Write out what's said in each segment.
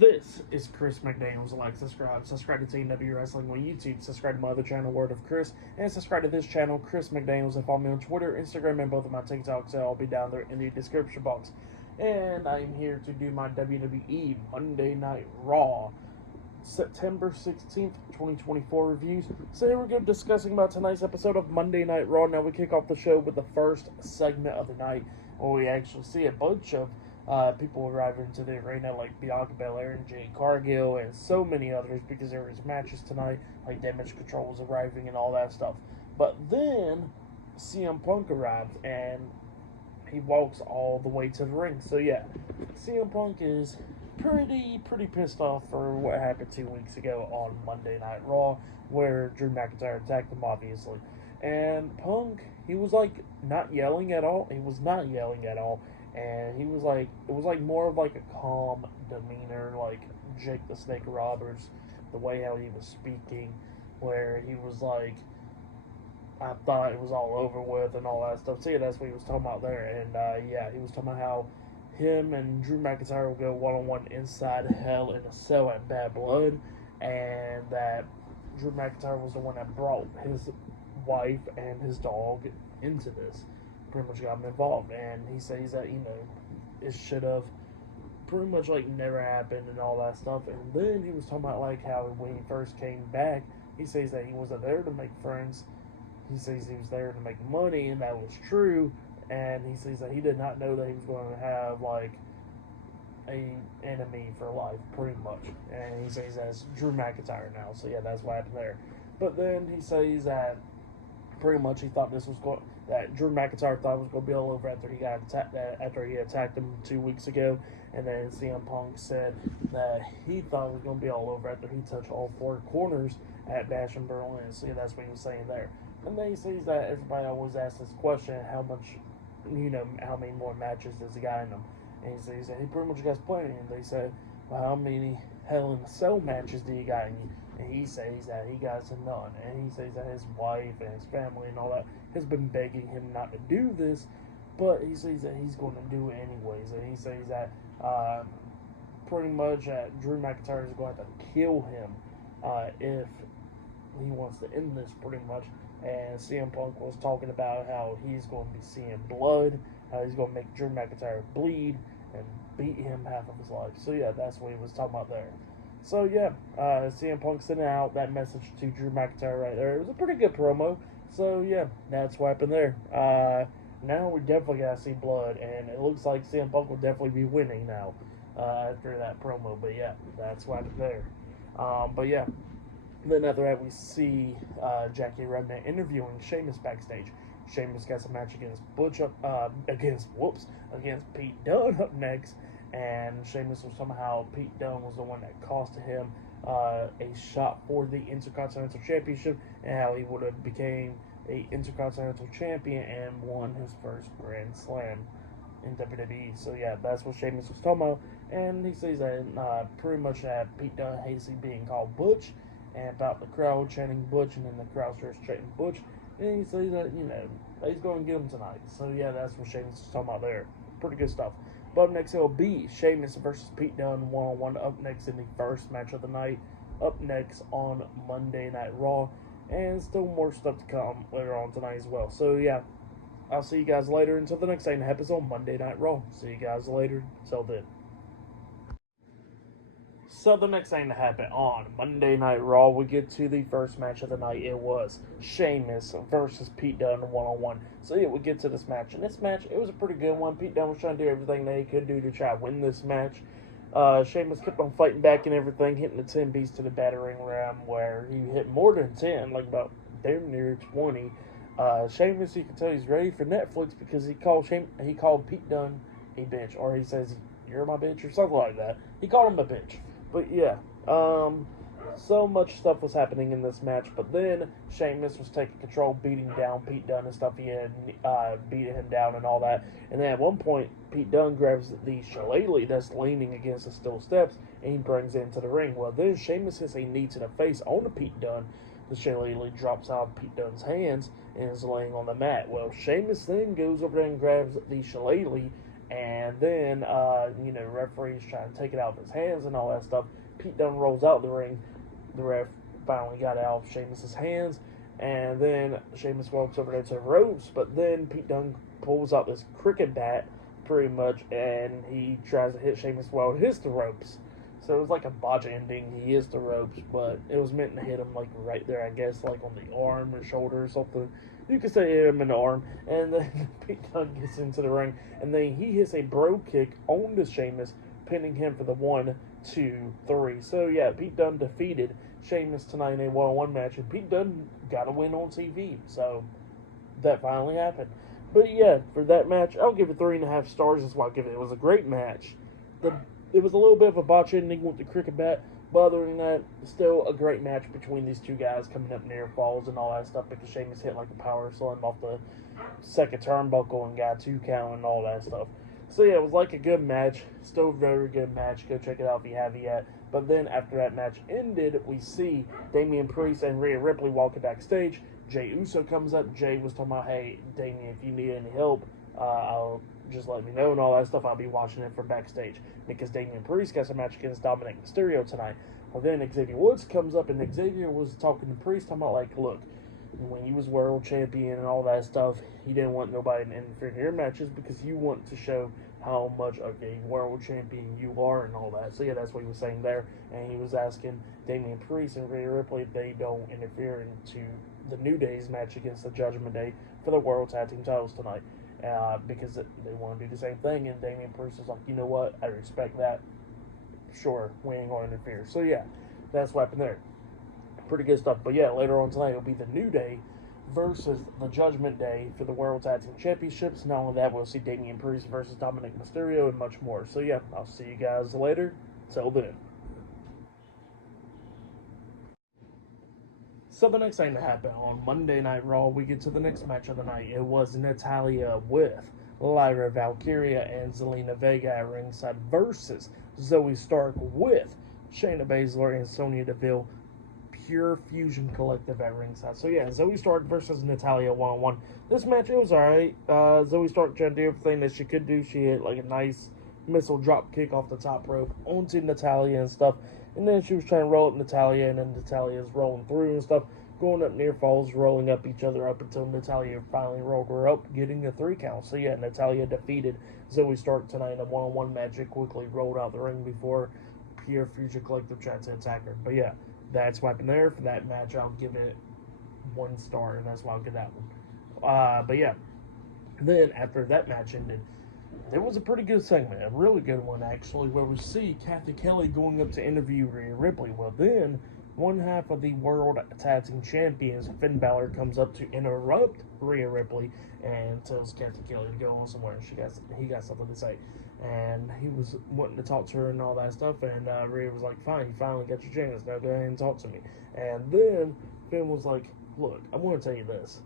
This is Chris McDaniels. Like, subscribe to Team W Wrestling on YouTube, subscribe to my other channel, Word of Chris, and subscribe to this channel, Chris McDaniels, and follow me on Twitter, Instagram, and both of my TikToks. They'll all be down there in the description box. And I'm here to do my WWE Monday Night Raw September 16th, 2024 reviews. So here we go, discussing about tonight's episode of Monday Night Raw. Now we kick off the show with the first segment of the night, where we actually see a bunch of people arriving into the arena, like Bianca Belair and Jade Cargill and so many others, because there was matches tonight, like Damage Control was arriving and all that stuff. But then CM Punk arrives and he walks all the way to the ring. So yeah, CM Punk is pretty pissed off for what happened 2 weeks ago on Monday Night Raw, where Drew McIntyre attacked him, obviously. And Punk, he was like not yelling at all. He was not yelling at all. And he was like, it was like more of like a calm demeanor, like Jake the Snake Roberts, the way how he was speaking, where he was like, I thought it was all over with and all that stuff. So yeah, that's what he was talking about there. And yeah, he was talking about how him and Drew McIntyre will go one-on-one inside Hell in a Cell at Bad Blood, and that Drew McIntyre was the one that brought his wife and his dog into this. Pretty much got him involved, and he says that, you know, it should have pretty much like never happened and all that stuff. And then he was talking about like how when he first came back, he says that he wasn't there to make friends. He says he was there to make money, and that was true. And he says that he did not know that he was going to have like a enemy for life, pretty much. And he says that's Drew McIntyre now. So yeah, that's what happened there. But then he says that pretty much he thought this was going, that Drew McIntyre thought it was going to be all over after he got attacked, after he attacked him 2 weeks ago. And then CM Punk said that he thought it was going to be all over after he touched all four corners at Bash in Berlin. So yeah, that's what he was saying there. And then he says that everybody always asks this question, how much, you know, how many more matches does he got in him? And he says that he pretty much got plenty. And they say, well, how many Hell in a Cell matches do you got in you? And he says that he got none. And he says that his wife and his family and all that has been begging him not to do this, but he says that he's going to do it anyways. And he says that pretty much Drew McIntyre is going to have to kill him if he wants to end this, pretty much. And CM Punk was talking about how he's going to be seeing blood, he's going to make Drew McIntyre bleed and beat him half of his life. So yeah, that's what he was talking about there. So yeah, CM Punk sending out that message to Drew McIntyre right there. It was a pretty good promo. So yeah, that's what happened there. Now we definitely gotta see blood, and it looks like CM Punk will definitely be winning now after that promo. But yeah, that's what happened there. But yeah, then after that we see Jackie Redman interviewing Sheamus backstage. Sheamus got some match against against Pete Dunne up next. And Sheamus was somehow, Pete Dunne was the one that costed him a shot for the Intercontinental Championship, and how he would have became a Intercontinental Champion and won his first Grand Slam in WWE. So yeah, that's what Sheamus was talking about. And he says that pretty much that Pete Dunne hates being called Butch, and about the crowd chanting Butch, and then the crowd starts chanting Butch. And he says that, you know, he's going to get him tonight. So yeah, that's what Sheamus was talking about there. Pretty good stuff. But up next, it'll be Sheamus versus Pete Dunne one-on-one. Up next in the first match of the night. Up next on Monday Night Raw. And still more stuff to come later on tonight as well. So yeah, I'll see you guys later. Until the next episode, Monday Night Raw. See you guys later. Till then. So the next thing to happen on Monday Night Raw, we get to the first match of the night. It was Sheamus versus Pete Dunne one-on-one. So yeah, we get to this match. And this match, it was a pretty good one. Pete Dunne was trying to do everything that he could do to try to win this match. Sheamus kept on fighting back and everything, hitting the 10 piece to the battering ram, where he hit more than 10, like about damn near 20. Sheamus, you can tell he's ready for Netflix, because he called Pete Dunne a bitch, or he says, "You're my bitch," or something like that. He called him a bitch. But yeah, so much stuff was happening in this match. But then Sheamus was taking control, beating down Pete Dunne and stuff. He had beating him down and all that. And then at one point, Pete Dunne grabs the shillelagh that's leaning against the steel steps, and he brings it into the ring. Well, then Sheamus hits a knee to the face on Pete Dunne. The shillelagh drops out of Pete Dunne's hands and is laying on the mat. Well, Sheamus then goes over there and grabs the shillelagh And then, referee's trying to take it out of his hands and all that stuff. Pete Dunne rolls out the ring. The ref finally got it out of Sheamus's hands. And then Sheamus walks over there to the ropes. But then Pete Dunne pulls out this cricket bat, pretty much, and he tries to hit Sheamus while he hits the ropes. So it was like a botch ending. He hits the ropes, but it was meant to hit him like right there, I guess, like on the arm or shoulder or something. You could say hit him in the arm. And then Pete Dunne gets into the ring, and then he hits a bro kick onto Sheamus, pinning him for the 1, 2, 3. So yeah, Pete Dunne defeated Sheamus tonight in a one-on-one match, and Pete Dunne got a win on TV. So that finally happened. But yeah, for that match, I'll give it 3.5 stars. That's why I give it. It was a great match. It was a little bit of a botch ending with the cricket bat, but other than that, still a great match between these two guys coming up near falls and all that stuff, because Sheamus hit like a power slam off the second turnbuckle and got 2 count and all that stuff. So yeah, it was like a good match. Still a very good match. Go check it out if you haven't yet. But then after that match ended, we see Damian Priest and Rhea Ripley walking backstage. Jey Uso comes up. Jey was talking about, hey, Damian, if you need any help, I'll just let me know and all that stuff. I'll be watching it from backstage, because Damian Priest got a match against Dominik Mysterio tonight. Well, then Xavier Woods comes up, and Xavier was talking to Priest, talking about, like, look, when you was world champion and all that stuff, you didn't want nobody to interfere in your matches because you want to show how much of a world champion you are and all that. So yeah, that's what he was saying there. And he was asking Damian Priest and Rhea Ripley if they don't interfere into the New Day's match against the Judgment Day for the World Tag Team titles tonight. Because they want to do the same thing. And Damian Priest was like, you know what, I respect that. Sure, we ain't going to interfere. So yeah, that's what happened there. Pretty good stuff. But yeah, later on tonight, it'll be the New Day versus the Judgment Day for the World Tag Team Championships. Not only that, we'll see Damian Priest versus Dominik Mysterio and much more. So yeah, I'll see you guys later. Till then. So the next thing to happen on Monday Night Raw, we get to the next match of the night. It was Natalya with Lyra Valkyria and Zelina Vega at ringside versus Zoe Stark with Shayna Baszler and Sonya Deville, Pure Fusion Collective at ringside. So yeah, Zoe Stark versus Natalya one-on-one. This match, it was alright. Zoe Stark tried to do everything that she could do. She hit like a nice missile drop kick off the top rope onto Natalya and stuff. And then she was trying to roll up Natalya, and then Natalya is rolling through and stuff, going up near falls, rolling up each other up until Natalya finally rolled her up, getting a 3 count. So yeah, Natalya defeated Zoe Stark tonight in a one-on-one match. It quickly rolled out the ring before Pure Fusion Collective tried to attack her. But yeah, that's what happened there. For that match, I'll give it 1 star, and that's why I'll give that one. But yeah, then after that match ended, there was a pretty good segment, a really good one actually, where we see Kathy Kelly going up to interview Rhea Ripley. Well, then one half of the World Tag Team Champions, Finn Balor, comes up to interrupt Rhea Ripley and tells Kathy Kelly to go on somewhere. He got something to say, and he was wanting to talk to her and all that stuff. And Rhea was like, "Fine, you finally got your chance. Now go ahead and talk to me." And then Finn was like, "Look, I want to tell you this.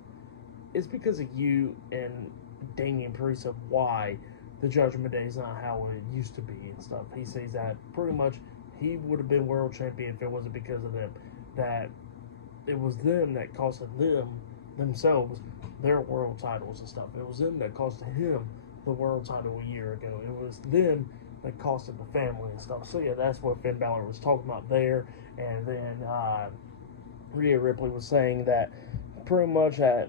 It's because of you and Damian Priest of why the Judgment Day is not how it used to be and stuff." He says that pretty much he would have been world champion if it wasn't because of them. That it was them that costed themselves their world titles and stuff. It was them that costed him the world title a year ago. It was them that costed the family and stuff. So yeah, that's what Finn Balor was talking about there. And then Rhea Ripley was saying that pretty much that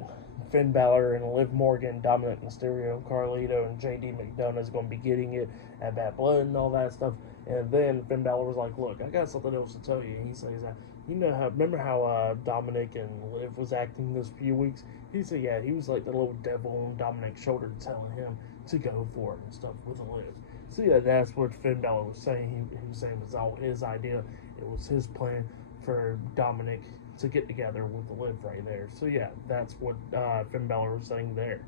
Finn Balor and Liv Morgan, Dominik Mysterio, Carlito, and JD McDonough is going to be getting it at Bad Blood and all that stuff. And then Finn Balor was like, "Look, I got something else to tell you." And he says that, remember how Dominik and Liv was acting those few weeks? He said, yeah, he was like the little devil on Dominik's shoulder telling him to go for it and stuff with Liv. So yeah, that's what Finn Balor was saying. He was saying it was all his idea. It was his plan for Dominik to get together with Liv right there. So yeah, that's what Finn Balor was saying there.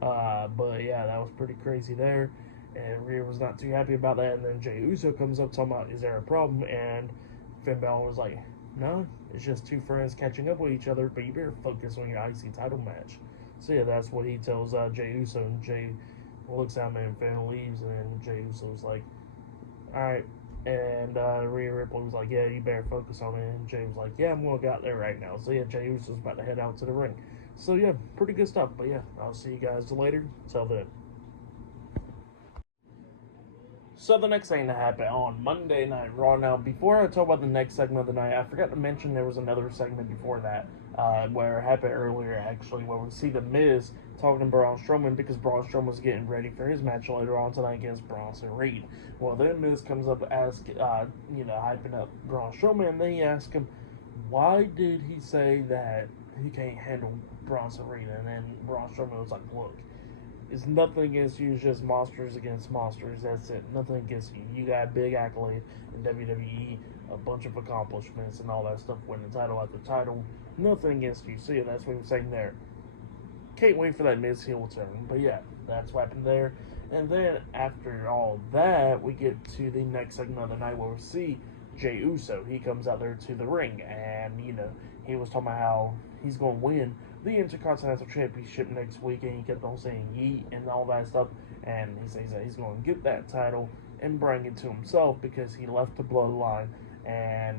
But yeah, that was pretty crazy there. And Rhea was not too happy about that. And then Jey Uso comes up talking about, is there a problem? And Finn Balor was like, no, it's just two friends catching up with each other, but you better focus on your IC title match. So yeah, that's what he tells Jey Uso. And Jey looks at him and Finn leaves. And then Jey Uso's like, alright. And Rhea Ripley was like, yeah, you better focus on it. And Jey was like, yeah, I'm going to go out there right now. So yeah, Jey Uso's about to head out to the ring. So yeah, pretty good stuff. But yeah, I'll see you guys later. Till then. So the next thing that happened on Monday Night Raw. Now, before I talk about the next segment of the night, I forgot to mention there was another segment before that, where it happened earlier actually, where we see the Miz talking to Braun Strowman because Braun Strowman was getting ready for his match later on tonight against Bronson Reed. Well, then Miz comes up, hyping up Braun Strowman, and then he asks him, why did he say that he can't handle Bronson Reed? And then Braun Strowman was like, look, it's nothing against you, it's just monsters against monsters. That's it. Nothing against you. You got a big accolade in WWE, a bunch of accomplishments and all that stuff, winning title after title. Nothing against you. So yeah, that's what he was saying there. Can't wait for that Miz heel turn. But yeah, that's what happened there. And then after all that, we get to the next segment of the night where we see Jey Uso. He comes out there to the ring, and he was talking about how he's going to win the Intercontinental Championship next week, and he kept on saying yeet and all that stuff, and he says that he's going to get that title and bring it to himself because he left the bloodline, and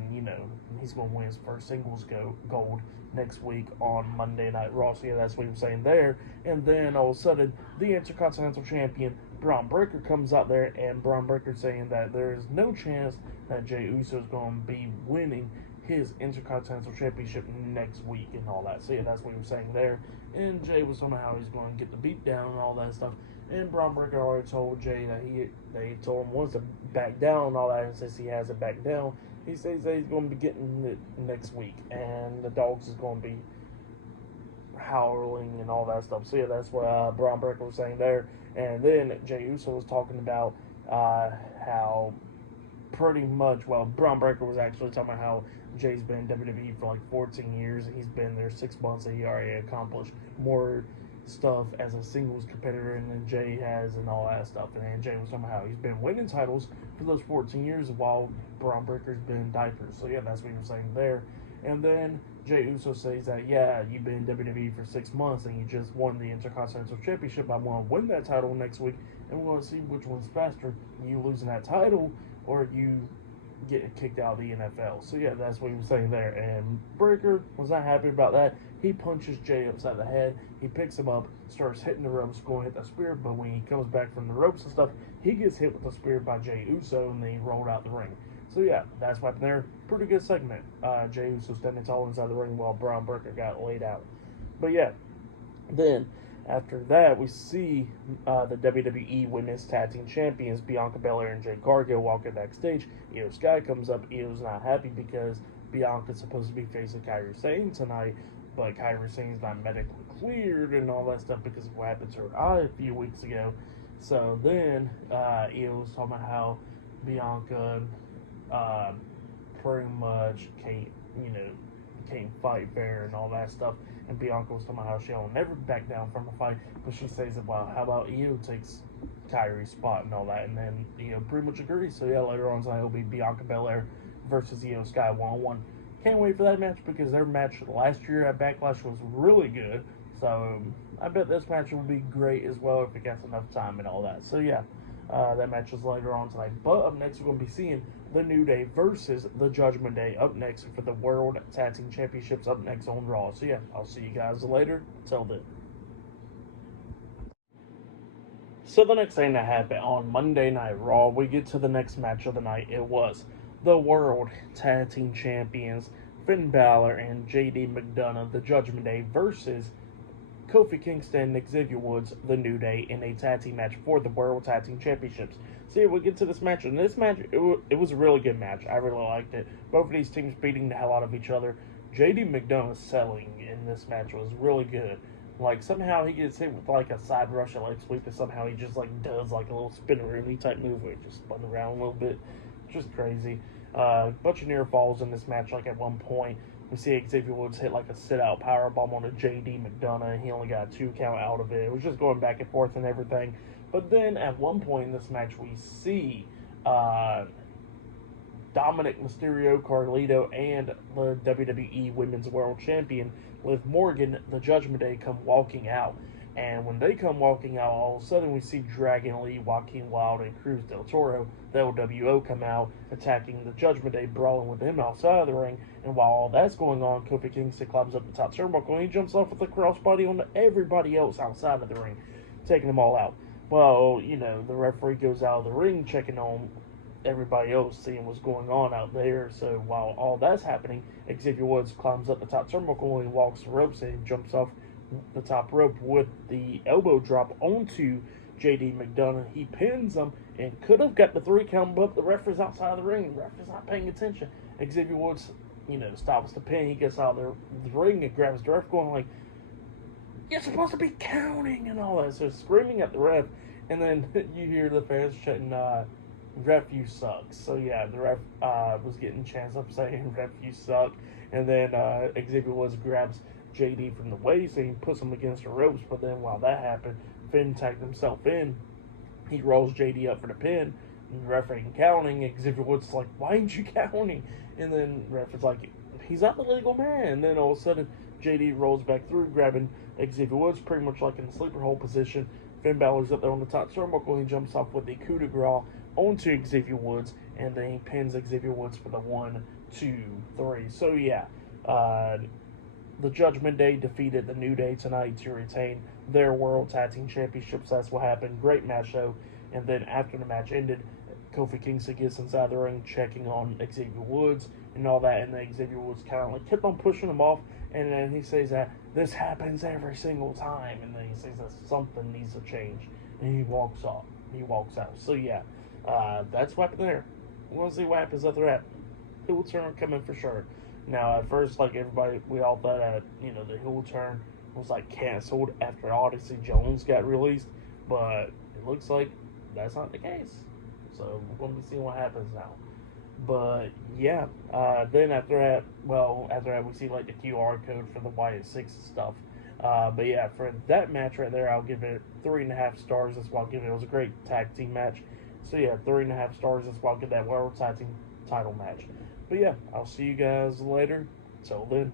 he's going to win his first singles gold next week on Monday Night Raw. So yeah, that's what he was saying there. And then all of a sudden, the Intercontinental Champion Braun Breaker comes out there, and Braun Breaker saying that there is no chance that Jey Uso is going to be winning his Intercontinental Championship next week and all that. So yeah, that's what he was saying there. And Jey was somehow he's going to get the beat down and all that stuff. And Braun Breaker already told Jey that he told him once to back down and all that. And since he hasn't backed down, he says that he's going to be getting it next week, and the dogs is going to be howling and all that stuff. So yeah, that's what Braun Breaker was saying there. And then Jey Uso was talking about how pretty much, well, Braun Breaker was actually talking about how Jey's been in WWE for like 14 years, and he's been there 6 months, and he already accomplished more stuff as a singles competitor than Jey has and all that stuff. And Jey was talking about how he's been winning titles for those 14 years while Braun Breaker's been in diapers. So yeah, that's what he was saying there. And then Jey Uso says that, yeah, you've been in WWE for 6 months and you just won the Intercontinental Championship. I'm going to win that title next week, and we're going to see which one's faster, you losing that title or you getting kicked out of the NFL. So yeah, that's what he was saying there. And Breaker was not happy about that. He punches Jey upside the head. He picks him up, starts hitting the ropes, going to hit the spear, but when he comes back from the ropes and stuff, he gets hit with the spear by Jey Uso, and then he rolled out the ring. So yeah, that's what happened there. Pretty good segment. Jey Uso standing tall inside the ring while Braun Breaker got laid out. But yeah, then after that, we see the WWE Women's Tag Team Champions Bianca Belair and Jade Cargill walking backstage. Io Sky comes up. Io's not happy because Bianca's supposed to be facing Kairi Sane tonight, but Kairi Sane's not medically cleared and all that stuff because of what happened to her eye a few weeks ago. So then Io's talking about how Bianca pretty much can't fight fair and all that stuff. And Bianca was talking about how she'll never back down from a fight, but she says, well, how about Io takes Kairi's spot and all that, and then Io pretty much agrees. So yeah, later on tonight it'll be Bianca Belair versus Io Sky 1-on-1. Can't wait for that match because their match last year at Backlash was really good. So I bet this match will be great as well if it gets enough time and all that. So yeah, that match is later on tonight. But up next we're going to be seeing the New Day versus the Judgment Day up next for the World Tag Team Championships up next on Raw. So yeah, I'll see you guys later. Till then. So the next thing that happened on Monday Night Raw, we get to the next match of the night. It was the World Tag Team Champions Finn Balor and JD McDonough, the Judgment Day, versus Kofi Kingston, Nick Xavier Woods, the New Day, in a tag team match for the World Tag Team Championships. So yeah, we'll get to this match. And this match, it was a really good match. I really liked it. Both of these teams beating the hell out of each other. JD McDonough's selling in this match was really good. Like, somehow he gets hit with, like, a side Russian leg sweep, and somehow he just, like, does, like, a little spinneroonie type move where he just spun around a little bit. Just crazy. Bunch of near falls in this match, like, at one point. We see Xavier Woods hit like a sit-out powerbomb on a JD McDonough, and he only got a 2 count out of it. It was just going back and forth and everything. But then at one point in this match, we see Dominik, Mysterio, Carlito, and the WWE Women's World Champion Liv Morgan, the Judgment Day, come walking out. And when they come walking out, all of a sudden we see Dragon Lee, Joaquin Wilde, and Cruz del Toro, the LWO, come out, attacking the Judgment Day, brawling with them outside of the ring. And while all that's going on, Kofi Kingston climbs up the top turnbuckle, and he jumps off with a crossbody on everybody else outside of the ring, taking them all out. Well, the referee goes out of the ring checking on everybody else, seeing what's going on out there. So while all that's happening, Xavier Woods climbs up the top turnbuckle and walks the ropes and jumps off the top rope with the elbow drop onto JD McDonough. He pins him and could have got the 3 count, but the ref is outside of the ring. The ref is not paying attention. Xavier Woods, stops the pin. He gets out of the ring and grabs the ref, going like, "You're supposed to be counting," and all that. So screaming at the ref, and then you hear the fans chanting, "Ref, you suck." So yeah, the ref was getting chants up saying, "Ref, you suck," and then Xavier Woods grabs JD from the waist and he puts him against the ropes. But then while that happened, Finn tagged himself in. He rolls JD up for the pin. And the ref ain't counting. Xavier Woods is like, "Why ain't you counting?" And then the ref is like, "He's not the legal man." And then all of a sudden, JD rolls back through, grabbing Xavier Woods pretty much like in the sleeper hold position. Finn Balor's up there on the top turnbuckle. He jumps off with the coup de grace onto Xavier Woods, and then he pins Xavier Woods for the 1, 2, 3. So yeah, the Judgment Day defeated the New Day tonight to retain their World Tag Team Championships. That's what happened. Great match though. And then after the match ended, Kofi Kingston gets inside the ring, checking on Xavier Woods and all that, and then Xavier Woods kind of like kept on pushing him off, and then he says that this happens every single time, and then he says that something needs to change, and he walks off. He walks out. So yeah, that's what happened there. We'll see what happens after that. Heel turn coming for sure. Now at first, like everybody, we all thought that the heel turn was like canceled after Odyssey Jones got released, but it looks like that's not the case. So we're going to be seeing what happens now. But yeah, then after that we see like the QR code for the Wyatt Six stuff. But yeah, for that match right there, I'll give it 3.5 stars. That's why I'll give it. It was a great tag team match. So yeah, 3.5 stars. That's why I'll give that World Tag Team title match. But yeah, I'll see you guys later. Till then.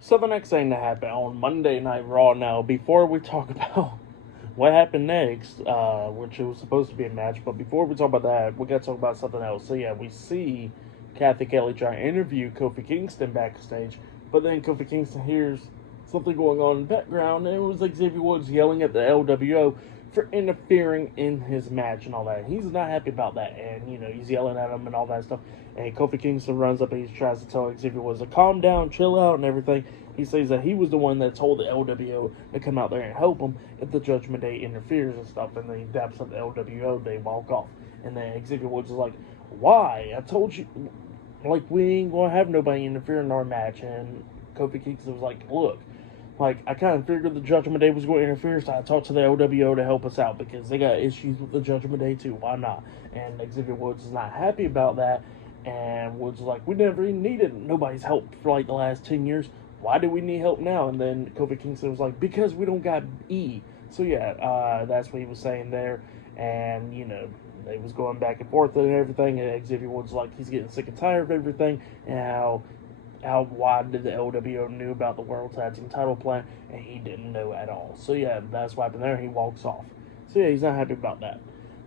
So the next thing that happened on Monday Night Raw. Now, before we talk about what happened next, which it was supposed to be a match, but before we talk about that, we got to talk about something else. So yeah, we see Kathy Kelly trying to interview Kofi Kingston backstage, but then Kofi Kingston hears something going on in the background, and it was Xavier Woods yelling at the LWO for interfering in his match and all that. He's not happy about that, and he's yelling at him and all that stuff. And Kofi Kingston runs up and he tries to tell Xavier Woods to calm down, chill out, and everything. He says that he was the one that told the LWO to come out there and help him if the Judgment Day interferes and stuff. And then he daps up the LWO, they walk off. And then Xavier Woods is like, "Why? I told you, like, we ain't gonna have nobody interfere in our match." And Kofi Kingston was like, "Look, like, I kind of figured the Judgment Day was going to interfere, so I talked to the LWO to help us out because they got issues with the Judgment Day too. Why not?" And Xavier Woods is not happy about that. And Woods is like, "We never even needed nobody's help for like the last 10 years. Why do we need help now?" And then Kofi Kingston was like, "Because we don't got E." So yeah, that's what he was saying there. And, they was going back and forth and everything. And Xavier Woods like, he's getting sick and tired of everything. And how wide did the LWO knew about the World Tag Team title plan, and he didn't know at all. So yeah, that's what happened there. He walks off. So yeah, he's not happy about that.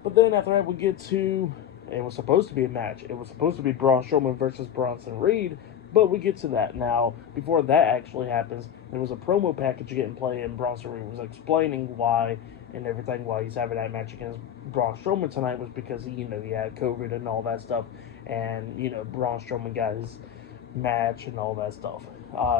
But then after that, we get to, it was supposed to be a match. It was supposed to be Braun Strowman versus Bronson Reed, but we get to that. Now, before that actually happens, there was a promo package getting played, and Bronson Reed was explaining why and everything, why he's having that match against Braun Strowman tonight was because he had COVID and all that stuff, and Braun Strowman got his match and all that stuff.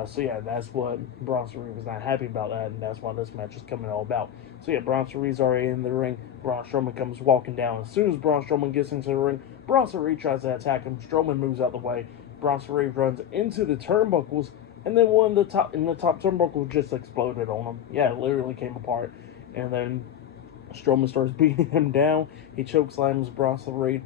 So yeah, that's what Bronson Reed was not happy about that, and that's why this match is coming all about. So yeah, Bronson Reed's already in the ring. Braun Strowman comes walking down. As soon as Braun Strowman gets into the ring, Bronson Reed tries to attack him. Strowman moves out the way. Bronson Reed runs into the turnbuckles, and then the top turnbuckle just exploded on him. Yeah, it literally came apart. And then Strowman starts beating him down. He chokeslams Bronson Reed,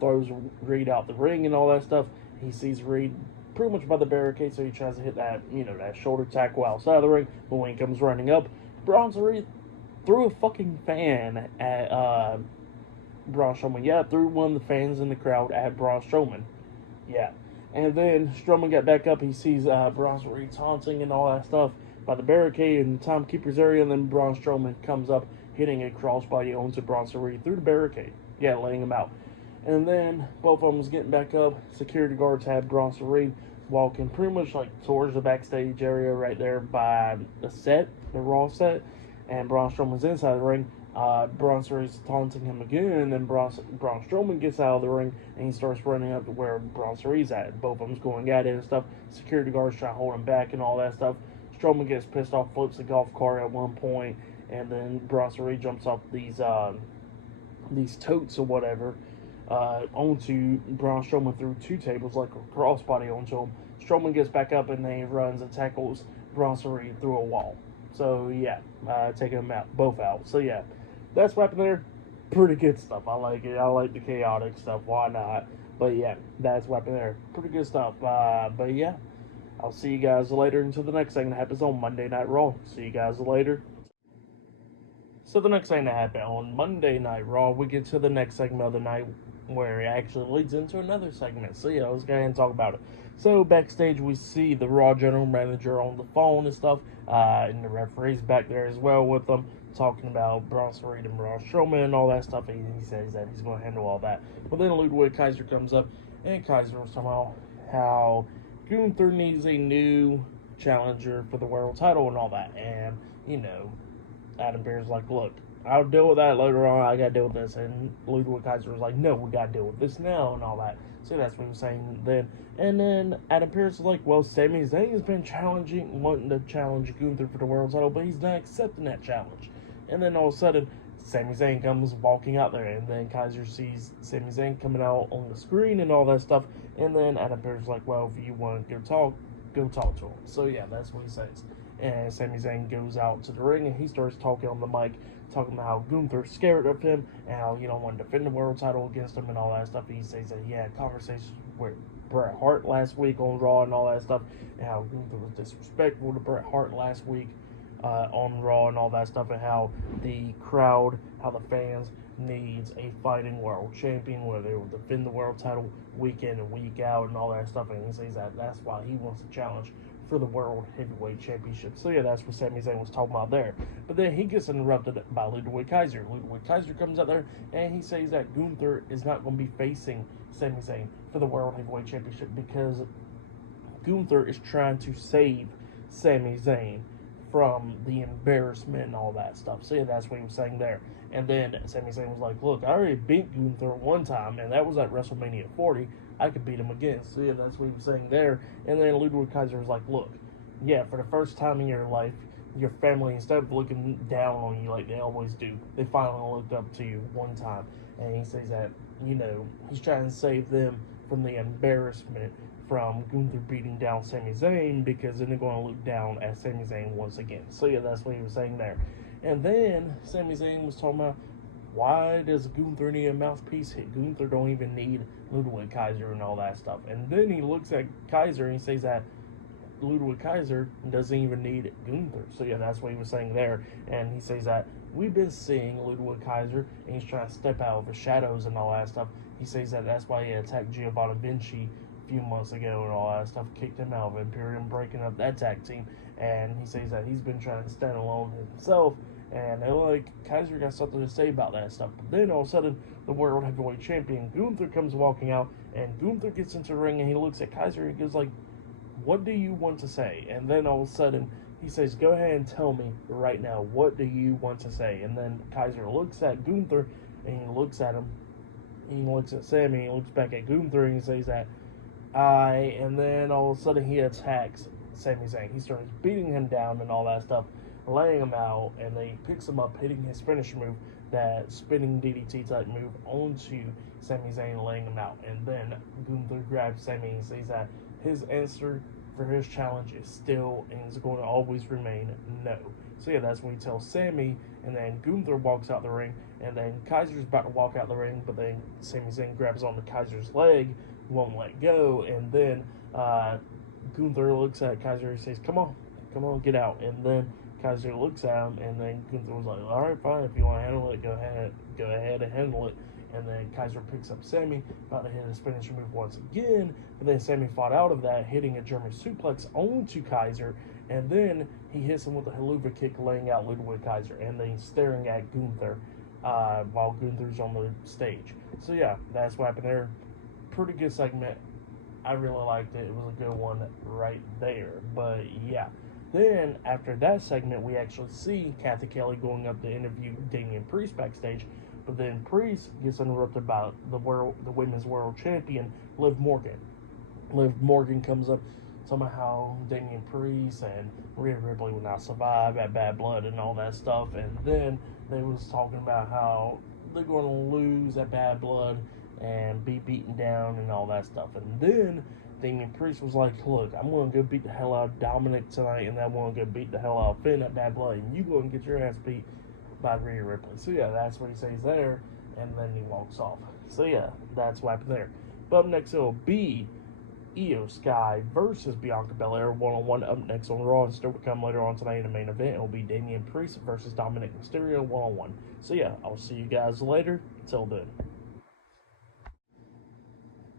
throws Reed out the ring and all that stuff. He sees Reed pretty much by the barricade, so he tries to hit that, that shoulder tackle outside of the ring. But when he comes running up, Bronson Reed threw a fucking fan at Braun Strowman. Yeah, threw one of the fans in the crowd at Braun Strowman. Yeah. And then Strowman got back up. He sees Bronson Reed taunting and all that stuff by the barricade in the timekeeper's area. And then Braun Strowman comes up, hitting a crossbody onto Bronson Reed through the barricade. Yeah, laying him out. And then both of them was getting back up. Security guards had Bronson Reed walking pretty much like towards the backstage area right there by the Raw set. and Braun Strowman's inside the ring. Braun starts taunting him again, and then Braun Strowman gets out of the ring, and he starts running up to where Braun Strowman's at. Both of them's going at it and stuff. Security guards try to hold him back and all that stuff. Strowman gets pissed off, flips a golf cart at one point, and then Braun Strowman jumps off these totes or whatever onto Braun Strowman through two tables, like a crossbody onto him. Strowman gets back up and then he runs and tackles Braun Strowman through a wall. So yeah, taking them out, both out. So yeah, that's what happened there. Pretty good stuff. I like it. I like the chaotic stuff. Why not? But yeah, that's what happened there. Pretty good stuff. But yeah, I'll see you guys later until the next thing that happens on Monday Night Raw. See you guys later. So the next thing that happened on Monday Night Raw, we get to the next segment of the night where it actually leads into another segment. So yeah, let's go ahead and talk about it. So backstage, we see the Raw general manager on the phone and stuff, and the referee's back there as well with them, talking about Braun Strowman and Braun Strowman and all that stuff. And he says that he's going to handle all that. But then Ludwig Kaiser comes up, and Kaiser was talking about how Gunther needs a new challenger for the world title and all that. And, you know, Adam Pearce's like, look, I'll deal with that later on. I got to deal with this. And Ludwig Kaiser was like, no, we got to deal with this now and all that. So that's what he was saying then. And then Adam Pearce was like, well, Sami Zayn has been wanting to challenge Gunther for the world title, but he's not accepting that challenge. And then all of a sudden, Sami Zayn comes walking out there, and then Kaiser sees Sami Zayn coming out on the screen and all that stuff. And then Adam Pearce is like, well, if you want to go talk to him. So yeah, that's what he says. And Sami Zayn goes out to the ring, and he starts talking on the mic, talking about how Gunther's scared of him, and how you don't want to defend the world title against him and all that stuff. He says that he had conversations with Bret Hart last week on Raw and all that stuff, and how Gunther was disrespectful to Bret Hart last week on Raw and all that stuff, and how the crowd, how the fans needs a fighting world champion where they will defend the world title week in and week out and all that stuff. And he says that that's why he wants to challenge for the World Heavyweight Championship. So yeah, that's what Sami Zayn was talking about there. But then he gets interrupted by Ludwig Kaiser. Ludwig Kaiser comes out there and he says that Gunther is not going to be facing Sami Zayn for the World Heavyweight Championship because Gunther is trying to save Sami Zayn from the embarrassment and all that stuff. So yeah, that's what he was saying there. And then Sami Zayn was like, look, I already beat Gunther one time, and that was at WrestleMania 40. I could beat him again. So yeah, that's what he was saying there. And then Ludwig Kaiser was like, look, yeah, for the first time in your life, your family, instead of looking down on you like they always do, they finally looked up to you one time. And he says that, you know, he's trying to save them from the embarrassment from Gunther beating down Sami Zayn, because then they're going to look down at Sami Zayn once again. So yeah, that's what he was saying there. And then Sami Zayn was talking about, why does Gunther need a mouthpiece? Gunther don't even need Ludwig Kaiser and all that stuff. And then he looks at Kaiser and he says that Ludwig Kaiser doesn't even need Gunther. So yeah, that's what he was saying there. And he says that we've been seeing Ludwig Kaiser, and he's trying to step out of the shadows and all that stuff. He says that that's why he attacked Giovanni Vinci a few months ago and all that stuff, kicked him out of Imperium, breaking up that tag team. And he says that he's been trying to stand alone himself. And they're like, Kaiser got something to say about that stuff. But then all of a sudden, the World Heavyweight Champion Gunther comes walking out, and Gunther gets into the ring, and he looks at Kaiser, and he goes like, what do you want to say? And then all of a sudden, he says, go ahead and tell me right now, what do you want to say? And then Kaiser looks at Gunther, and he looks at him, and he looks at Sami, and he looks back at Gunther, and he says that, and then all of a sudden, he attacks Sami Zayn. He starts beating him down and all that stuff, laying him out, and then he picks him up, hitting his finisher move, that spinning DDT type move, onto Sami Zayn, laying him out. And then Gunther grabs Sami and says that his answer for his challenge is still and is going to always remain no. So yeah, that's when he tells Sami, and then Gunther walks out the ring, and then Kaiser's about to walk out the ring, but then Sami Zayn grabs onto Kaiser's leg, won't let go, and then Gunther looks at Kaiser and says, come on, get out. And then Kaiser looks at him, and then Gunther was like, all right, fine, if you want to handle it, go ahead and handle it. And then Kaiser picks up Sami, about to hit his finisher move once again, but then Sami fought out of that, hitting a German suplex onto Kaiser, and then he hits him with a Helluva kick, laying out Ludwig Kaiser, and then he's staring at Gunther while Gunther's on the stage. So yeah, that's what happened there. Pretty good segment. I really liked it. It was a good one right there. But yeah, then after that segment, we actually see Kathy Kelly going up to interview Damian Priest backstage. But then Priest gets interrupted by the women's world champion, Liv Morgan. Liv Morgan comes up talking about how Damian Priest and Rhea Ripley would not survive at Bad Blood and all that stuff. And then they was talking about how they're going to lose at Bad Blood and be beaten down and all that stuff. And then Damian Priest was like, look, I'm going to go beat the hell out of Dominik tonight, and then I'm going to go beat the hell out of Finn at Bad Blood, and you go and get your ass beat by Rhea Ripley. So yeah, that's what he says there, and then he walks off. So yeah, that's what happened there. But up next, it'll be Io Sky versus Bianca Belair one-on-one up next on Raw, and still to come later on tonight in the main event. It'll be Damian Priest versus Dominik Mysterio one-on-one. So yeah, I'll see you guys later. Till then.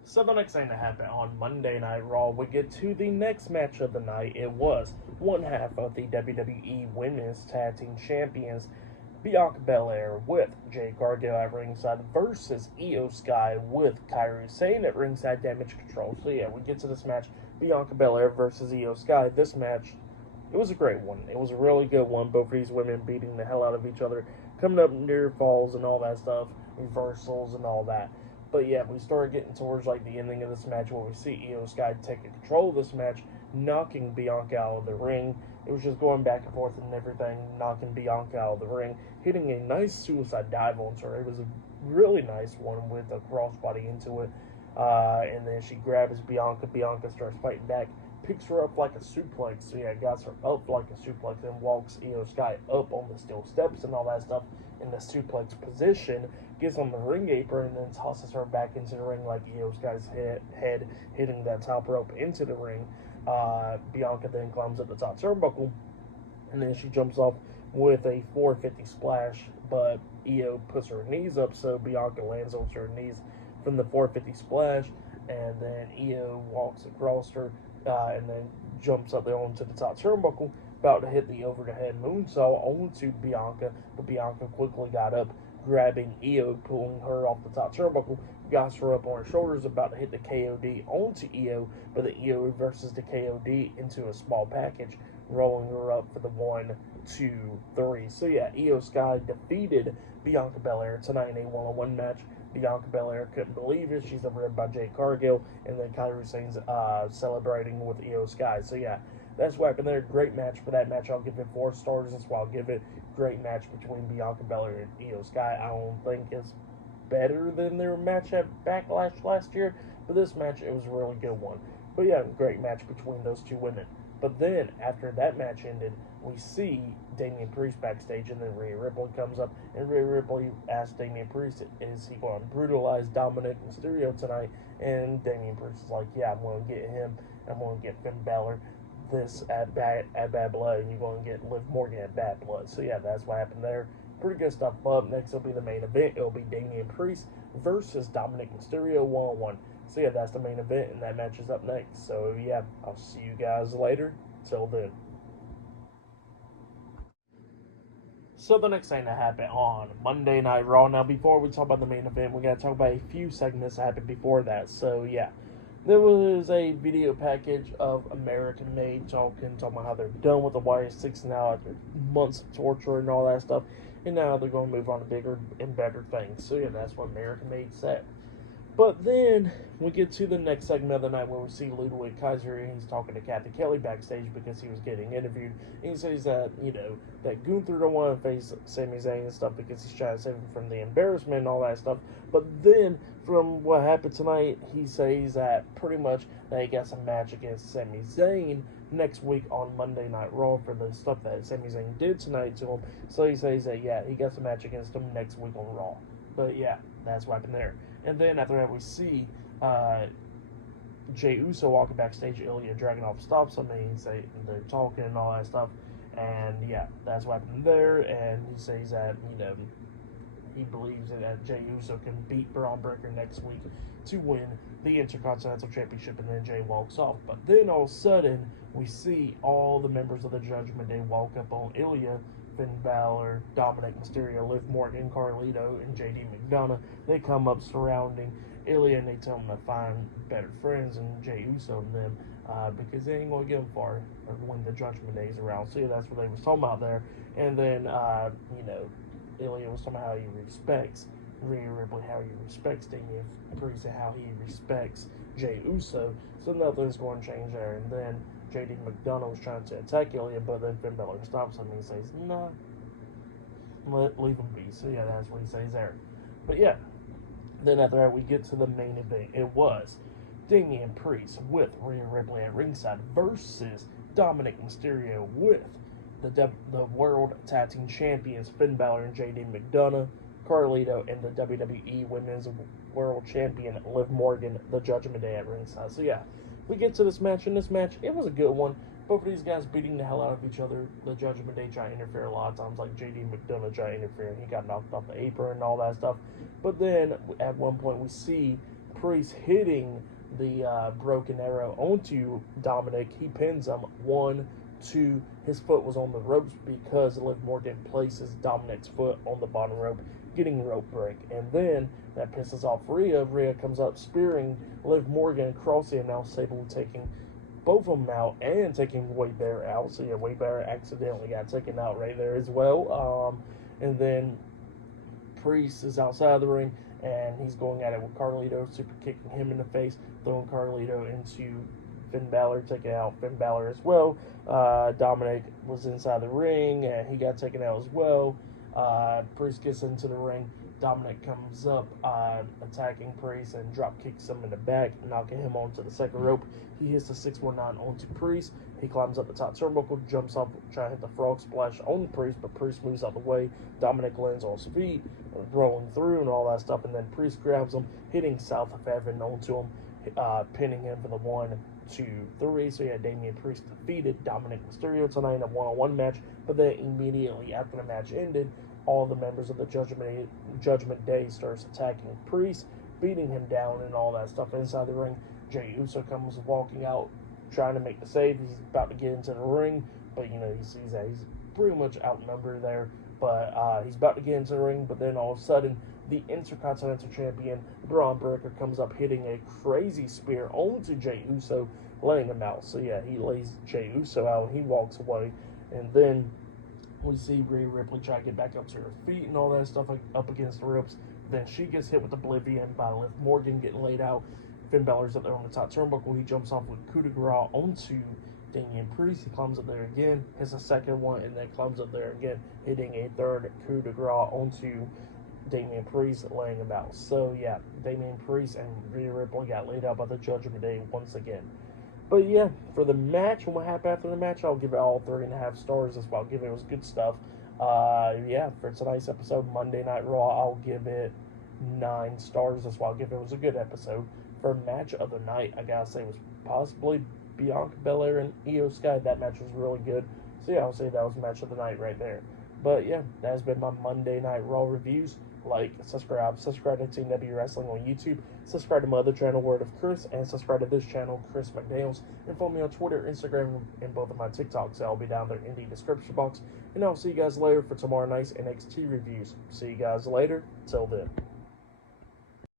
So the next thing to happen on Monday Night Raw, we get to the next match of the night. It was one half of the WWE Women's Tag Team Champions, Bianca Belair with Jade Cargill at ringside versus Io Sky with Kairi Sane at ringside Damage Control. So yeah, we get to this match, Bianca Belair versus Io Sky. This match, it was a great one. It was a really good one. Both of these women beating the hell out of each other, coming up near falls and all that stuff, reversals and all that. But yeah, we started getting towards like the ending of this match where we see Io Sky taking control of this match, knocking Bianca out of the ring. It was just going back and forth and everything, knocking Bianca out of the ring, hitting a nice suicide dive onto her. It was a really nice one with a crossbody into it. And then she grabs Bianca. Bianca starts fighting back, picks her up like a suplex. So yeah, got her up like a suplex and walks Io Sky up on the steel steps and all that stuff in the suplex position. Gets on the ring apron and then tosses her back into the ring like Io Sky's head hitting that top rope into the ring. Bianca then climbs up the top turnbuckle, and then she jumps off with a 450 splash, but Io puts her knees up, so Bianca lands on her knees from the 450 splash, and then Io walks across her, and then jumps up there onto the top turnbuckle, about to hit the over-the-head moonsault onto Bianca, but Bianca quickly got up, grabbing Io, pulling her off the top turnbuckle, got her up on her shoulders, about to hit the KOD onto Io, but the Io reverses the KOD into a small package, rolling her up for the 1, 2, 3. So yeah, Io Sky defeated Bianca Belair tonight in a one-on-one match. Bianca Belair couldn't believe it. She's overrun by Jade Cargill, and then Kairi Sane's celebrating with Io Sky. So yeah, that's what happened there. Great match. For that match, I'll give it 4 stars. That's why I'll give it. Great match between Bianca Belair and Io Sky. I don't think it's better than their match at Backlash last year, but this match, it was a really good one. But yeah, great match between those two women. But then, after that match ended, we see Damian Priest backstage, and then Rhea Ripley comes up, and Rhea Ripley asks Damian Priest, is he going to brutalize Dominik Mysterio tonight? And Damian Priest is like, yeah, I'm going to get him, I'm going to get Finn Balor this at Bad Blood, and you're going to get Liv Morgan at Bad Blood. So yeah, that's what happened there. Pretty good stuff. Up next will be the main event. It'll be Damian Priest versus Dominik Mysterio one-on-one. So yeah, that's the main event, and that match is up next. So yeah, I'll see you guys later. Till then. So the next thing that happened on Monday Night Raw. Now, before we talk about the main event, we got to talk about a few segments that happened before that. So yeah, there was a video package of American Made talking about how they're done with the YS6 now after months of torture and all that stuff, and now they're going to move on to bigger and better things. So yeah, that's what American Made said. But then we get to the next segment of the night where we see Ludwig Kaiser, and he's talking to Kathy Kelly backstage because he was getting interviewed. And he says that, that Gunther don't want to face Sami Zayn and stuff because he's trying to save him from the embarrassment and all that stuff. But then, from what happened tonight, he says that pretty much that he got some match against Sami Zayn next week on Monday Night Raw for the stuff that Sami Zayn did tonight to him. So he says that, yeah, he got some match against him next week on Raw. But yeah, that's what happened there. And then after that, we see Jey Uso walking backstage. Ilya Dragunov stops him, and they're talking and all that stuff. And yeah, that's what happened there. And he says that, he believes that Jey Uso can beat Braun Breaker next week to win the Intercontinental Championship, and then Jey walks off. But then all of a sudden, we see all the members of the Judgment Day walk up on Ilya, Finn Balor, Dominik Mysterio, Liv Morgan, Carlito, and JD McDonough. They come up surrounding Ilya, and they tell him to find better friends and Jey Uso and them, because they ain't gonna get him far when the Judgment Day is around. So yeah, that's what they was talking about there. And then Ilya was talking about how he respects Rhea Ripley, how he respects Damian Priest, and how he respects Jey Uso. So nothing's going to change there. And then JD McDonough was trying to attack Ilya, but then Finn Balor stops him and he says, "Nah, leave him be." So yeah, that's what he says there. But yeah, then after that we get to the main event. It was Damian Priest with Rhea Ripley at ringside versus Dominik Mysterio with the World Tag Team Champions Finn Balor and JD McDonough, Carlito, and the WWE Women's World Champion Liv Morgan, the Judgment Day at ringside. So yeah, we get to this match. In this match, it was a good one. Both of these guys beating the hell out of each other. The Judgment Day trying to interfere a lot of times, like JD McDonough trying to interfere, and he got knocked off the apron and all that stuff. But then at one point we see Priest hitting the broken arrow onto Dominik. He pins him 1, 2. His foot was on the ropes because Liv Morgan places Dominik's foot on the bottom rope, getting rope break. And then that pisses off Rhea. Rhea comes up spearing Liv Morgan across the announce table, taking both of them out and taking Wade Barrett out. So yeah, Wade Barrett accidentally got taken out right there as well. And then Priest is outside of the ring and he's going at it with Carlito, super kicking him in the face, throwing Carlito into Finn Balor, taking out Finn Balor as well. Dominik was inside the ring and he got taken out as well. Priest gets into the ring. Dominik comes up, attacking Priest and drop kicks him in the back, knocking him onto the second rope. He hits the 619 onto Priest. He climbs up the top turnbuckle, jumps up, trying to hit the frog splash on Priest, but Priest moves out the way. Dominik lands on his feet, rolling through and all that stuff, and then Priest grabs him, hitting South of Heaven onto him, pinning him for the 1, 2, 3. So yeah, Damian Priest defeated Dominik Mysterio tonight in a one-on-one match, but then immediately after the match ended, all the members of the Judgment Day starts attacking Priest, beating him down and all that stuff inside the ring. Jey Uso comes walking out, trying to make the save. He's about to get into the ring, but he sees that he's pretty much outnumbered there. But he's about to get into the ring, but then all of a sudden, the Intercontinental Champion, Braun Breaker, comes up hitting a crazy spear onto Jey Uso, laying him out. So yeah, he lays Jey Uso out and he walks away. And then we see Rhea Ripley try to get back up to her feet and all that stuff, like up against the ropes. Then she gets hit with Oblivion by Liv Morgan, getting laid out. Finn Balor's up there on the top turnbuckle. He jumps off with coup de grace onto Damian Priest. He climbs up there again, hits a second one, and then climbs up there again, hitting a third coup de grace onto Damian Priest, laying him out. So yeah, Damian Priest and Rhea Ripley got laid out by the Judgment Day once again. But yeah, for the match and what happened after the match, I'll give it all 3.5 stars. That's what I'll give it. It was good stuff. Yeah, for tonight's episode, Monday Night Raw, I'll give it 9 stars. That's what I'll give it. It was a good episode. For match of the night, I gotta say, it was possibly Bianca Belair and Io Sky. That match was really good. So yeah, I'll say that was match of the night right there. But yeah, that has been my Monday Night Raw reviews. Like, subscribe to Team W Wrestling on YouTube, subscribe to my other channel, Word of Chris, and subscribe to this channel, Chris McDaniels, and follow me on Twitter, Instagram, and both of my TikToks. I'll be down there in the description box, and I'll see you guys later for tomorrow night's NXT reviews. See you guys later. Till then.